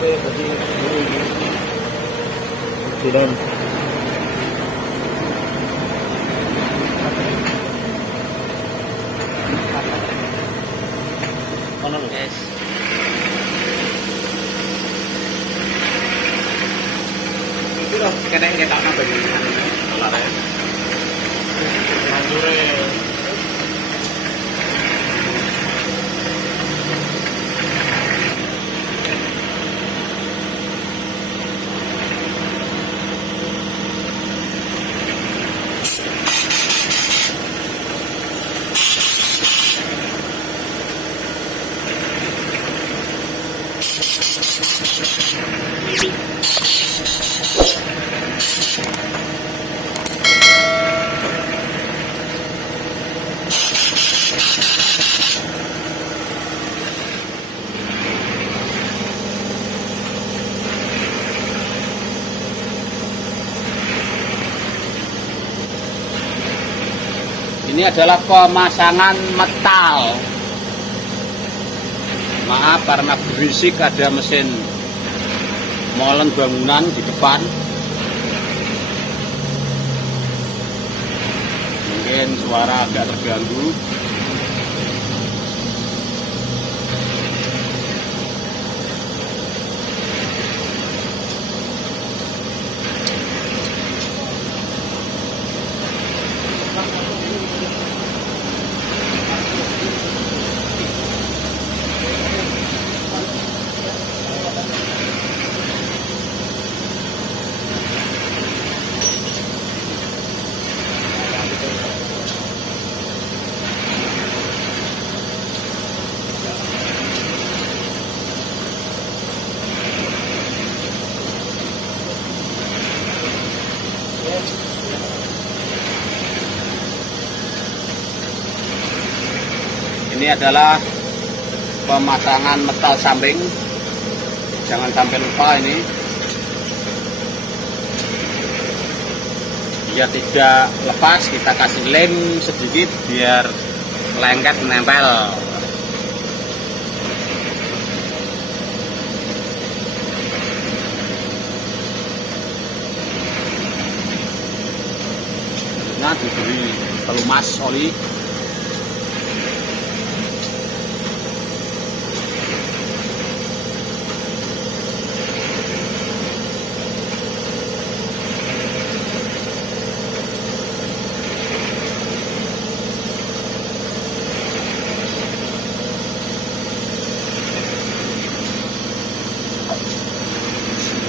Tidak. Yes. Kena kita apa bagi olahraga? Ini adalah pemasangan metal. Maaf karena berisik, ada mesin molen bangunan di depan. Mungkin suara agak terganggu. Ini adalah pemasangan metal samping. Jangan sampai lupa ini, biar tidak lepas kita kasih lem sedikit biar lengket menempel. Nah, diberi pelumas oli.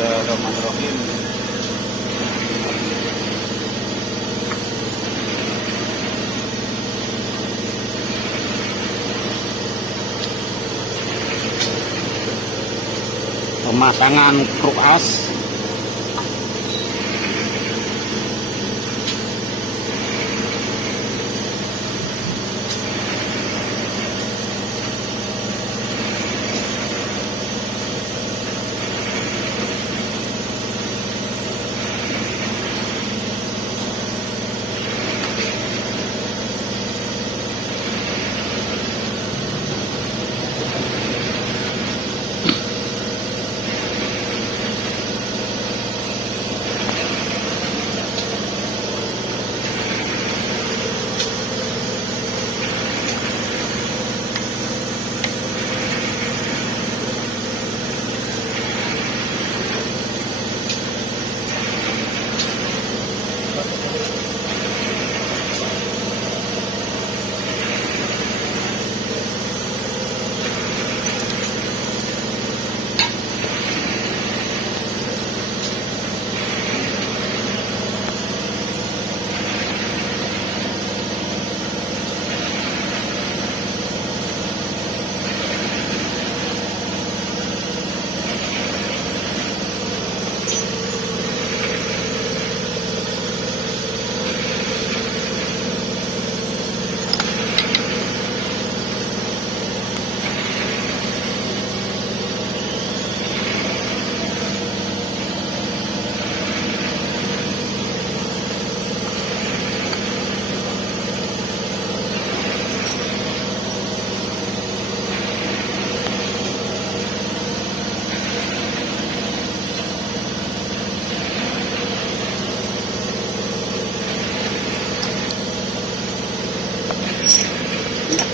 Bismillahirrahmanirrahim. Pemasangan kruk as.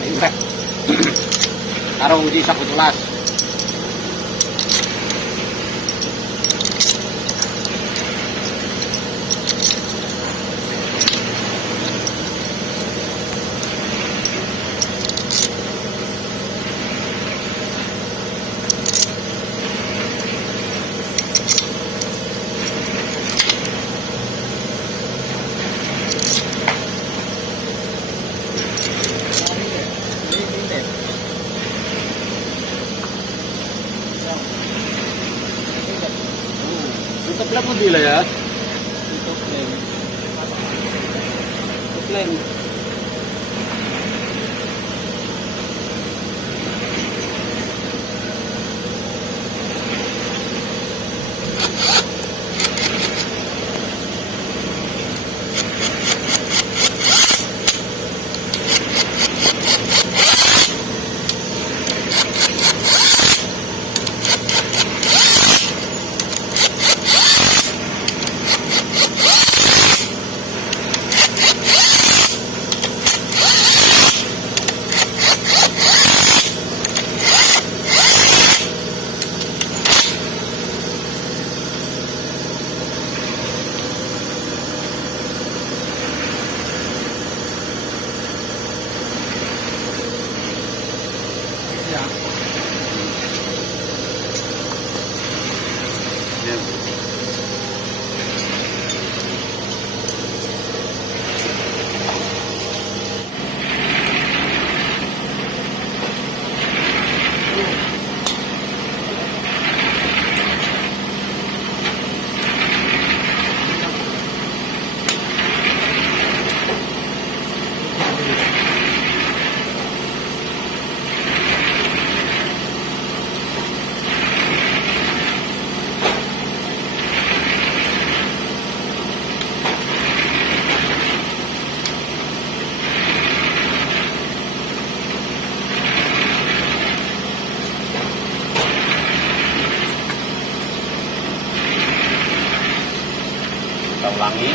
Imprek. Karo uji 11. Untuk lem lebih lah ya. Untuk lem. Untuk lem. Kita ulangi.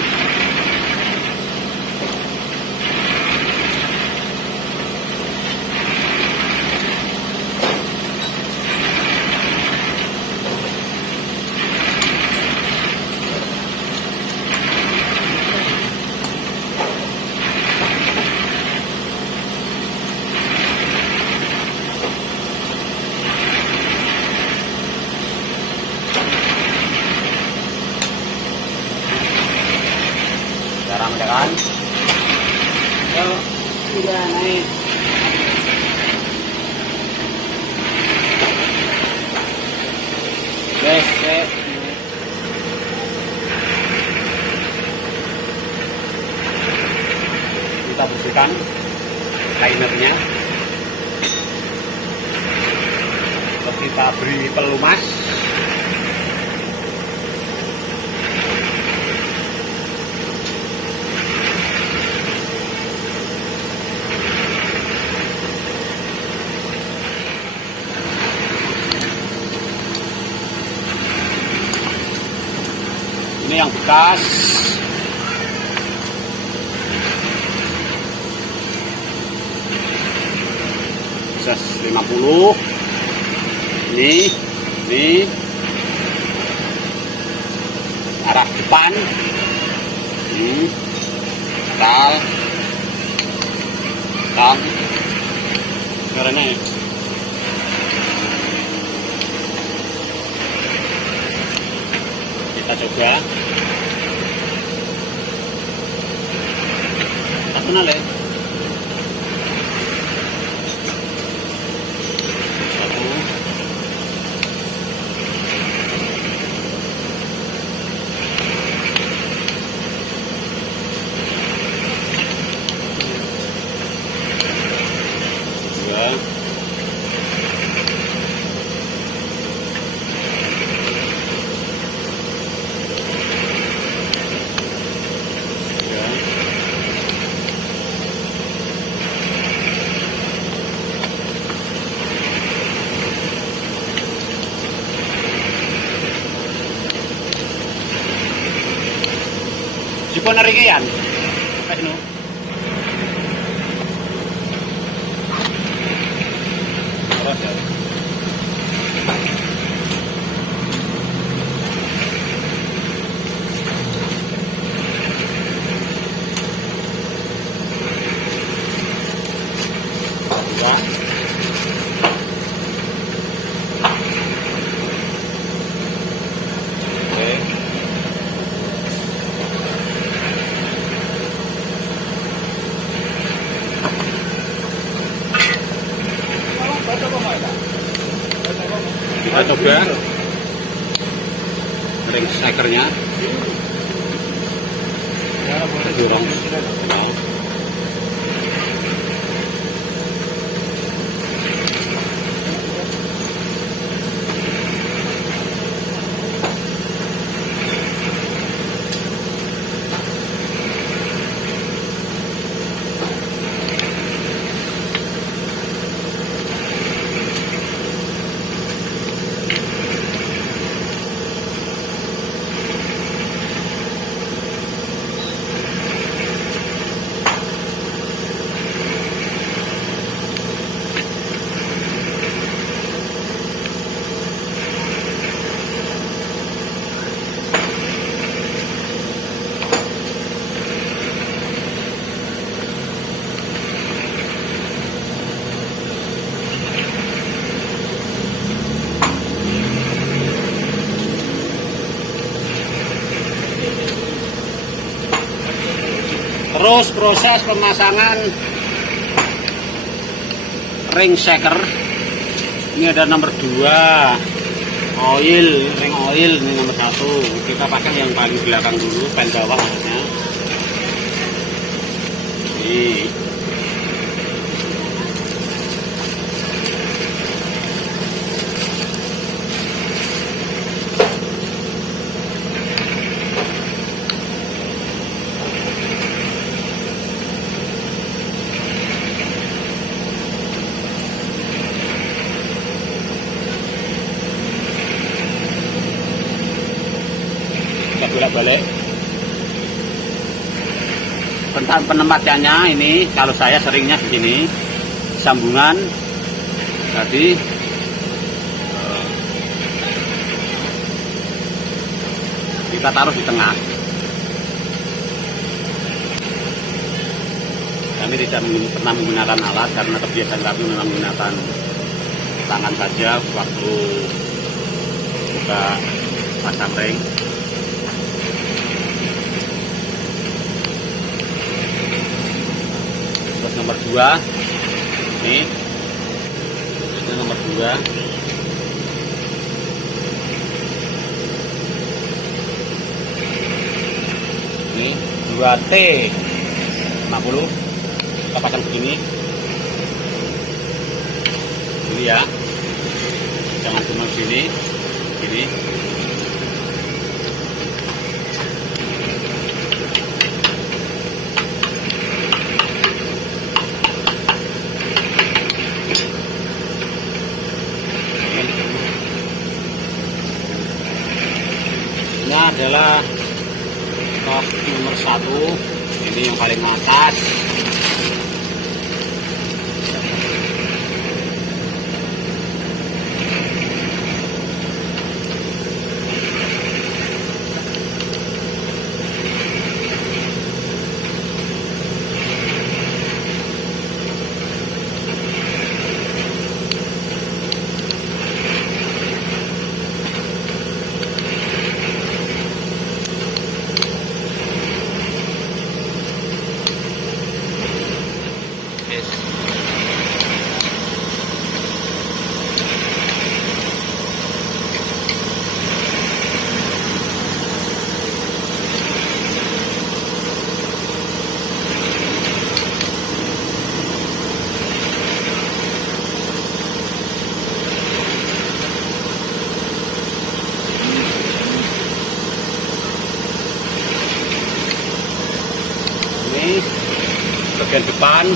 Jarang ya kan? Kalau udah naik. Oke. Kita bersihkan linernya. Terus kita beri pelumas. Ini yang bekas. Ses 50. Ini arah depan. Tal. Karena kita coba. Tak kenal ya. Satu. Dua. Jika nari yan, ano? Dua. Oke. Kita coba ring shakernya. Dorong. Nah. Terus proses pemasangan ring shaker. Ini ada nomor 2 oil, ring oil ini nomor 1. Kita pakai yang paling belakang dulu, pen bawah maksudnya. Ini. Bolak-balik. Penempatannya ini kalau saya seringnya begini, sambungan tadi kita taruh di tengah. Kami tidak pernah menggunakan alat karena kebiasaan kami memang menggunakan tangan saja waktu buka pasang ring. Nomor 2 ini nomor 2. Ini 2T 50 kita pasang begini ini ya, jangan cuma sini gini. Adalah top nomor 1, ini yang paling atas. Bagian depan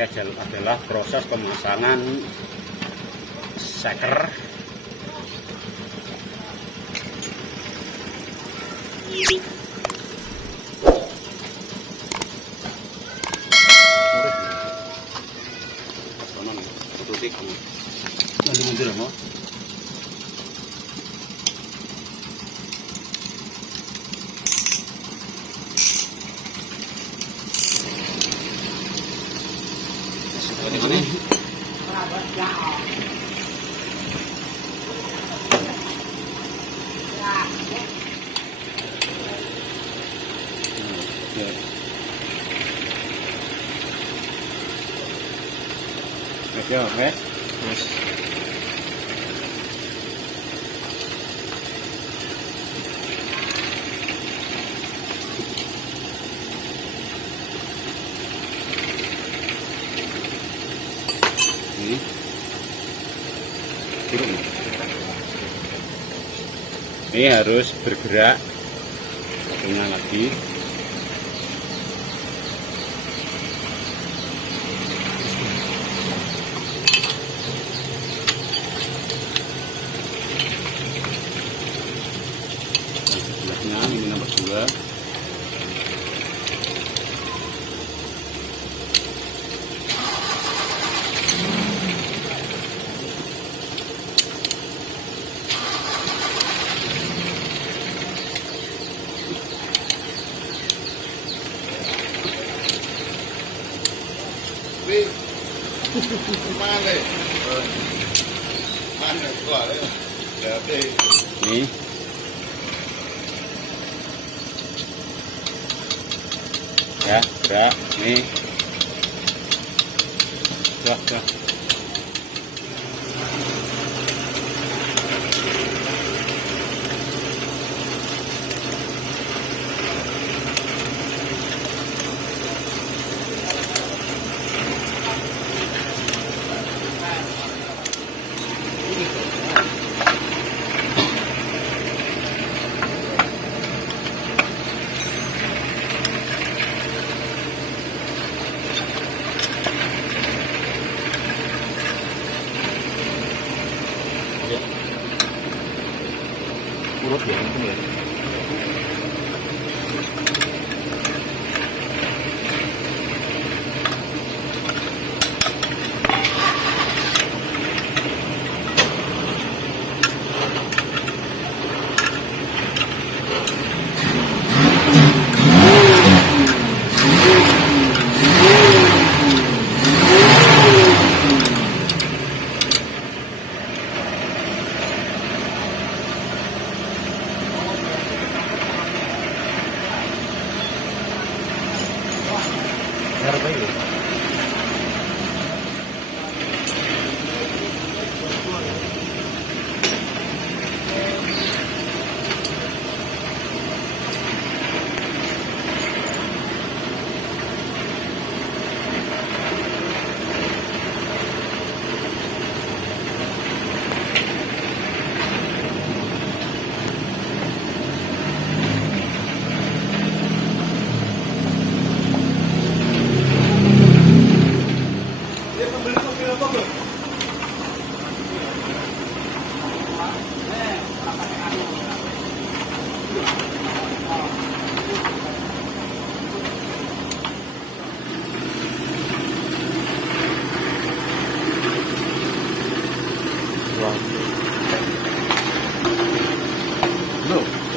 adalah proses pemasangan shaker Oke, terus ini turun. Ini harus bergerak dengan lagi. Ini nomor 2. Ini ya, gerak nih. Sudah. Urut ya, itu ya.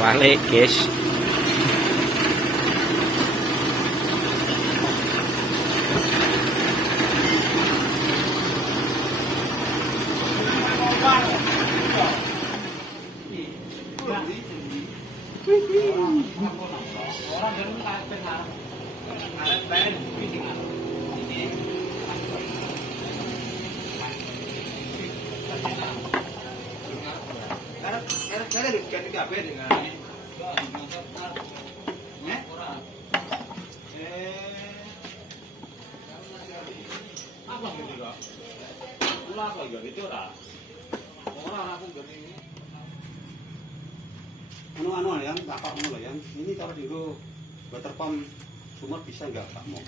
Balik guys. Anu yang apa mau yang ini taruh di water pump sumur bisa nggak Pak mau?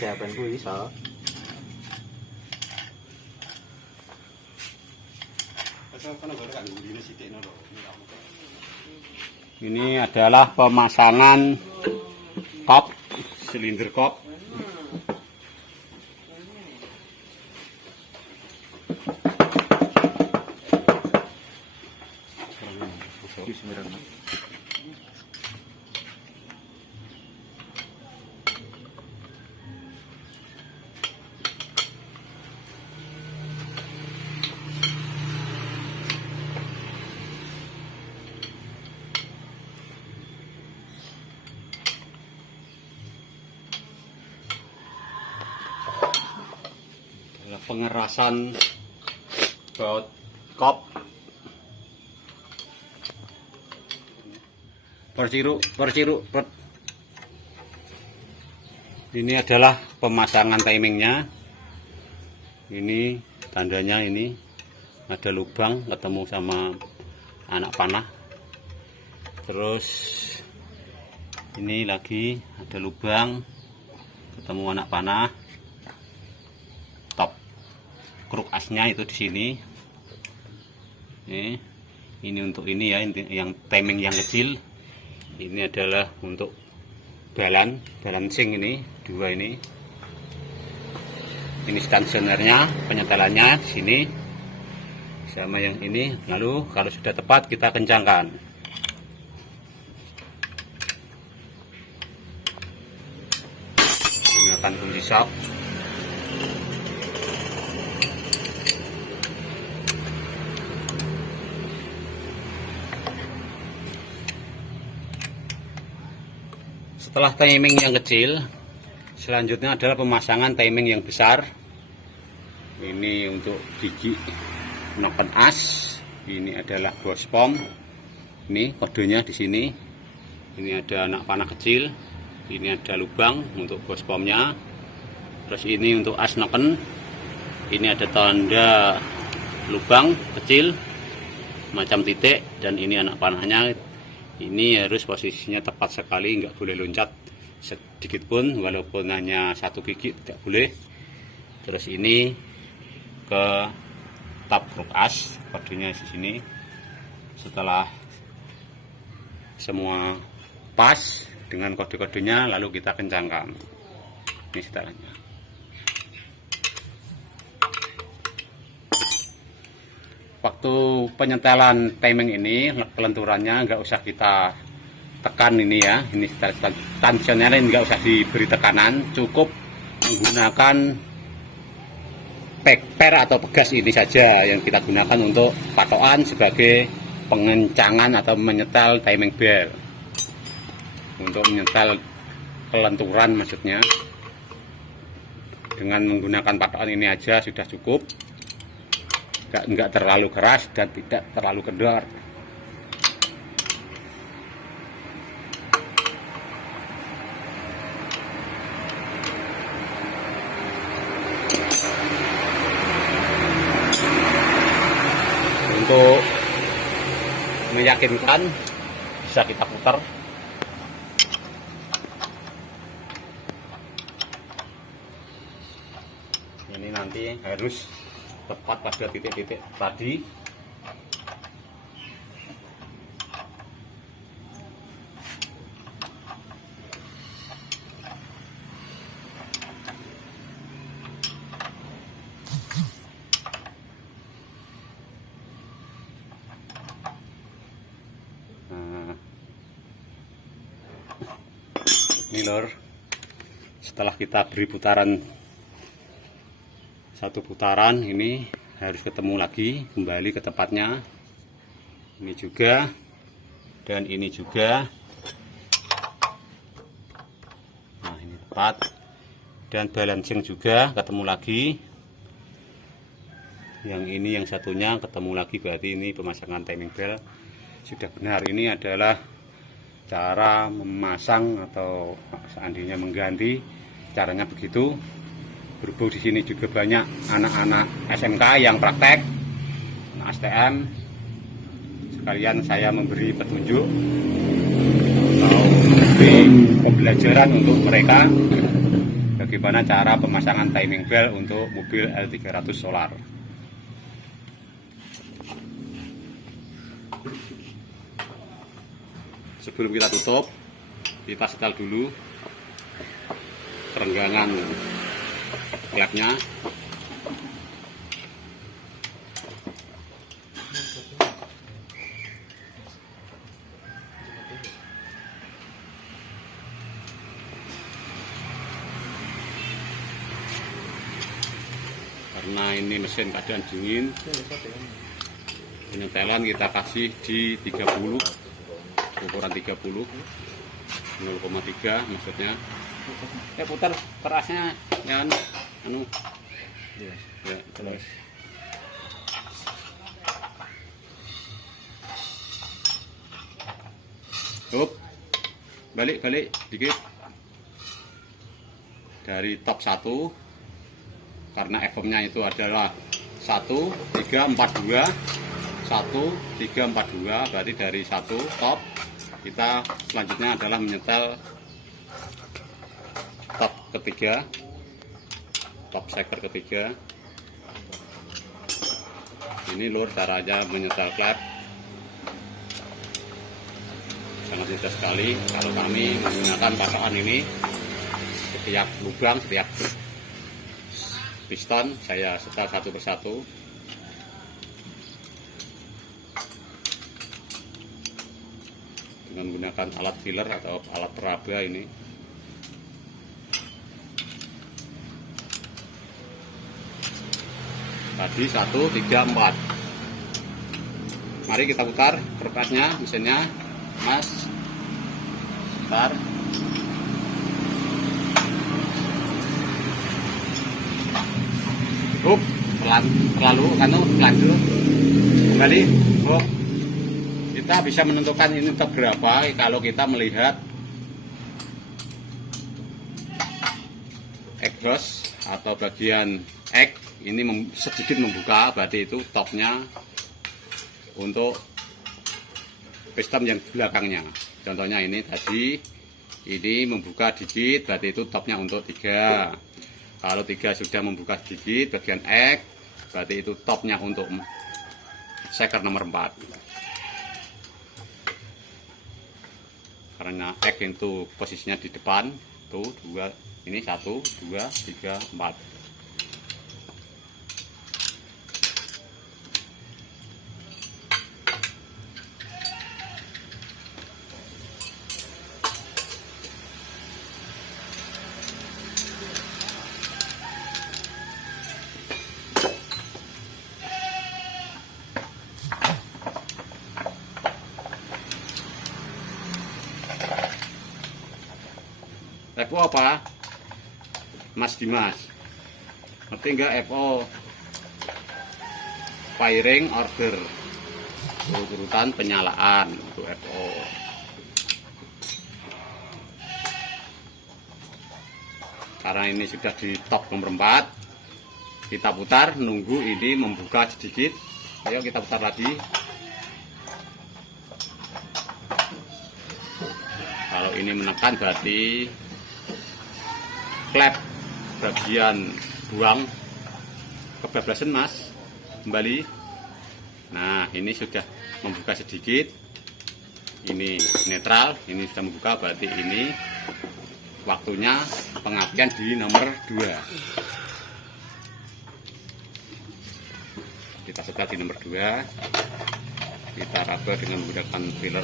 jawabanku iso. Ini adalah pemasangan kop, silinder kop. Pengerasan baut kop ini adalah pemasangan timingnya. Ini tandanya, ini ada lubang ketemu sama anak panah, terus ini lagi ada lubang ketemu anak panah. Top kruk asnya itu di sini. Ini untuk ini ya, yang timing yang kecil. Ini adalah untuk balancing, ini dua ini. Ini stansionernya, penyetelannya di sini sama yang ini. Lalu kalau sudah tepat kita kencangkan. Gunakan kunci shock. Setelah timing yang kecil, selanjutnya adalah pemasangan timing yang besar. Ini untuk gigi noken as. Ini adalah bos pom. Ini kodenya di sini. Ini ada anak panah kecil. Ini ada lubang untuk bos pomnya. Terus ini untuk as noken. Ini ada tanda lubang kecil macam titik, dan ini anak panahnya. Ini harus posisinya tepat sekali, nggak boleh loncat sedikit pun, walaupun hanya satu gigi tidak boleh. Terus ini ke tab kruk as, kodenya di sini. Setelah semua pas dengan kode-kodenya, lalu kita kencangkan. Ini setelahnya. Waktu penyetelan timing ini, kelenturannya nggak usah kita tekan ini ya. Ini tensionernya nggak usah diberi tekanan, cukup menggunakan per atau pegas ini saja yang kita gunakan untuk patokan sebagai pengencangan atau menyetel timing bell. Untuk menyetel kelenturan maksudnya, dengan menggunakan patokan ini aja sudah cukup. Enggak terlalu keras dan tidak terlalu kendor. Untuk meyakinkan, bisa kita putar. Ini nanti harus tepat pada titik-titik tadi. Nah, ini lor, setelah kita beri putaran, satu putaran ini harus ketemu lagi, kembali ke tempatnya. Ini juga, dan ini juga. Nah, ini tepat. Dan balancing juga ketemu lagi. Yang ini yang satunya ketemu lagi, berarti ini pemasangan timing bell sudah benar. Ini adalah cara memasang atau seandainya mengganti, caranya begitu. Berhubung di sini juga banyak anak-anak SMK yang praktek, STM, sekalian saya memberi petunjuk atau memberi pembelajaran untuk mereka bagaimana cara pemasangan timing bell untuk mobil L300 solar. Sebelum kita tutup, kita setel dulu kerenggangan klepnya. Karena ini mesin keadaan dingin, penyetelan kita kasih di 30, ukuran 30, 0,3 maksudnya. Ya putar kerasnya ya anu ya terus. Up, balik dikit dari top 1, karena FM-nya itu adalah 1342, 1342, berarti dari 1 top. Kita selanjutnya adalah menyetel top ketiga, top shaker ketiga. Ini lur caranya menyetel klep, sangat mudah sekali. Kalau kami menggunakan pasokan ini, setiap lubang, setiap piston saya setel satu persatu. Dengan menggunakan alat filler atau alat peraba ini. Tadi 1, 3, 4. Mari kita putar kertasnya, mesinnya, Mas. Putar. Terlalu dulu. Kembali. Kita bisa menentukan ini top berapa kalau kita melihat exhaust atau bagian ek ini sedikit membuka, berarti itu topnya untuk piston yang belakangnya. Contohnya ini tadi ini membuka dikit, berarti itu topnya untuk 3. Kalau 3 sudah membuka sedikit bagian ek, berarti itu topnya untuk shaker nomor 4. Karena ek itu posisinya di depan, tuh 2, ini 1, 2, 3, 4. FO apa? Mas Dimas, ngerti nggak FO? Firing order, urutan penyalaan untuk FO. Karena ini sudah di top nomor 4, kita putar, nunggu ini membuka sedikit. Ayo kita putar lagi. Kalau ini menekan berarti klep bagian buang kebablasan, Mas. Kembali. Nah, ini sudah membuka sedikit. Ini netral, ini sudah membuka, berarti ini waktunya pengapian di nomor 2. Kita setel di nomor 2. Kita raba dengan menggunakan filler.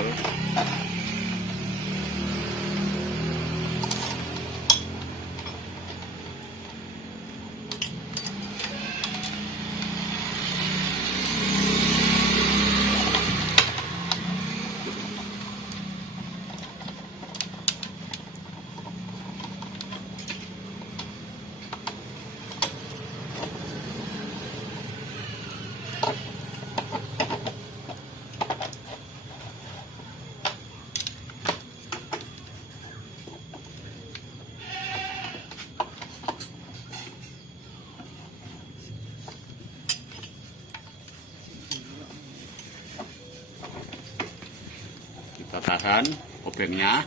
Kita tahan obengnya,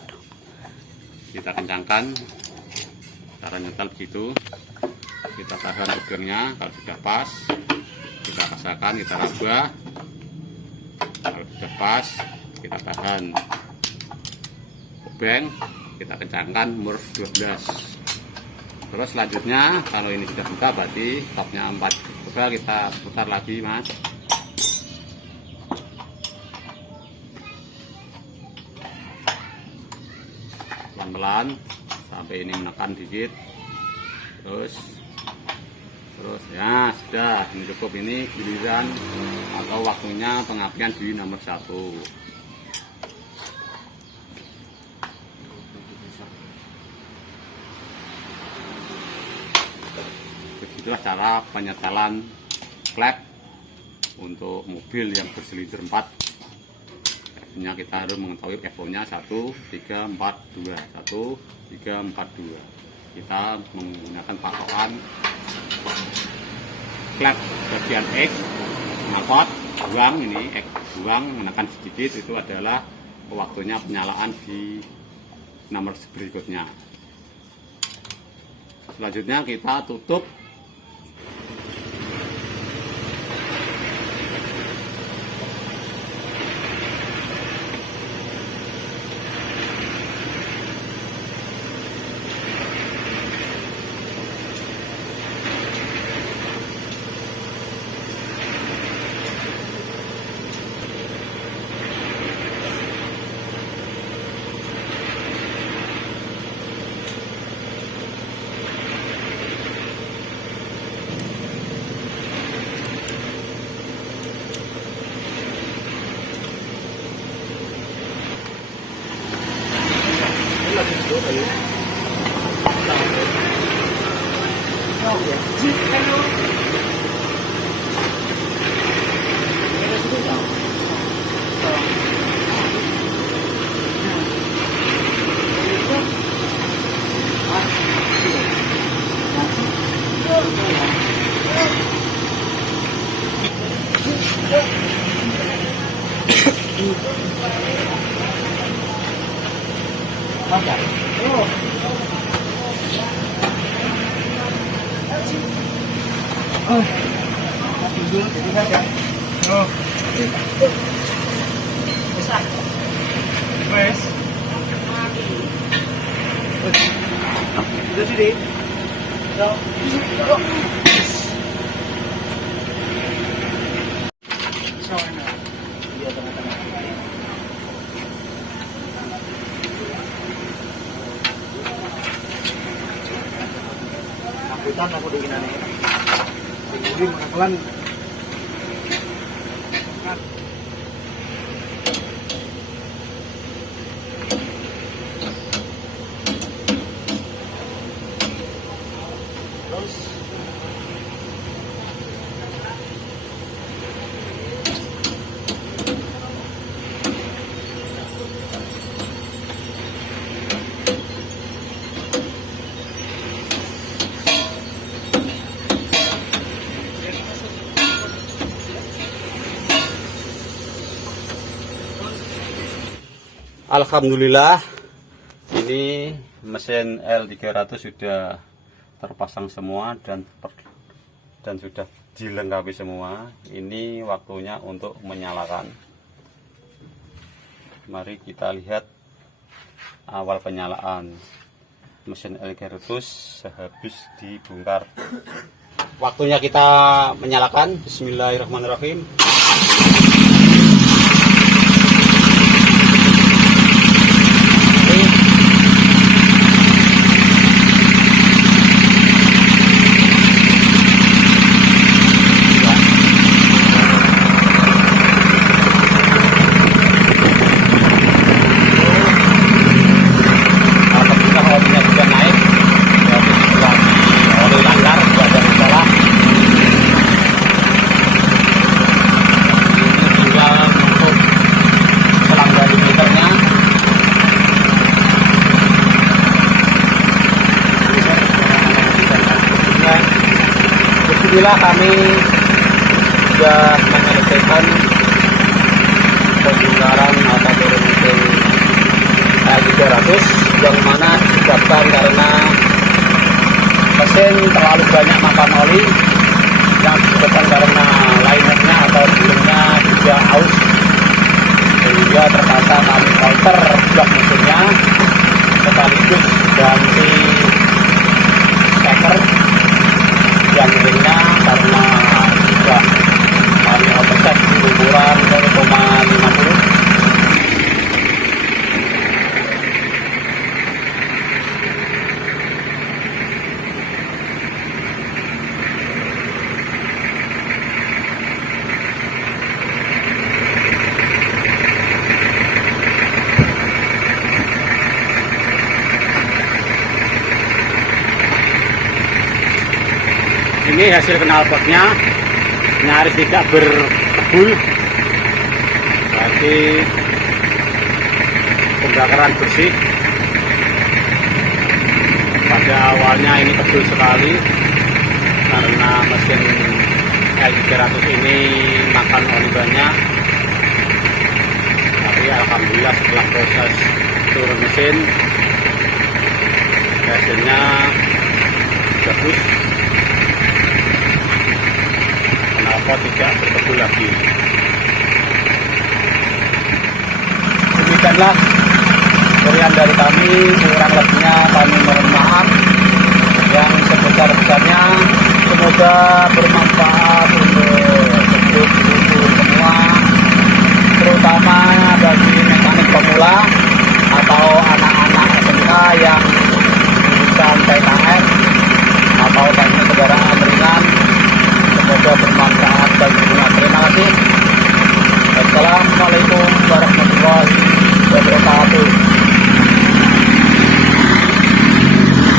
kita kencangkan cara nyetel begitu. Kita tahan obengnya, kalau sudah pas kita rasakan, kita raba. Kalau sudah pas kita tahan obeng, kita kencangkan umur 12. Terus selanjutnya kalau ini sudah buka berarti topnya 4. Coba kita putar lagi mas. Pelan-pelan sampai ini menekan dikit. Terus ya sudah, ini cukup. Ini giliran atau waktunya pengapian di nomor 1. Begitulah cara penyetelan klep untuk mobil yang bersilinder 4. Artinya kita harus mengetahui evonya 1, 3, 4, 2. 1, 3, 4, 2. Kita menggunakan patokan klep bagian X, knalpot, buang ini X, buang, menekan sedikit, itu adalah waktunya penyalaan di nomor berikutnya. Selanjutnya kita tutup. Aku dengan ini. Jadi mengatakan Alhamdulillah, ini mesin L300 sudah terpasang semua dan sudah dilengkapi semua. Ini waktunya untuk menyalakan. Mari kita lihat awal penyalaan mesin L300 sehabis dibongkar. Waktunya kita menyalakan. Bismillahirrahmanirrahim. Alhamdulillah kami sudah menyelesaikan pembongkaran atau mesin L300 yang mana disebabkan karena terlalu banyak makan oli yang disebabkan karena linernya atau gulungnya juga aus, sehingga terpaksa kami alter blok mesinnya sekaligus ganti steker yang ringnya karena sudah kami overset di ukuran 0,50. Ini hasil knalpotnya nyaris tidak berkebul, berarti pembakaran bersih. Pada awalnya ini kebul sekali karena mesin L300 ini makan oli banyak, tapi alhamdulillah setelah proses turun mesin hasilnya bagus. Tidak berkebul lagi. Demikianlah ceriaan dari kami, kurang lebihnya kami mohon maaf yang sebesar-besarnya. Semoga bermanfaat untuk semua, terutama bagi mekanik pemula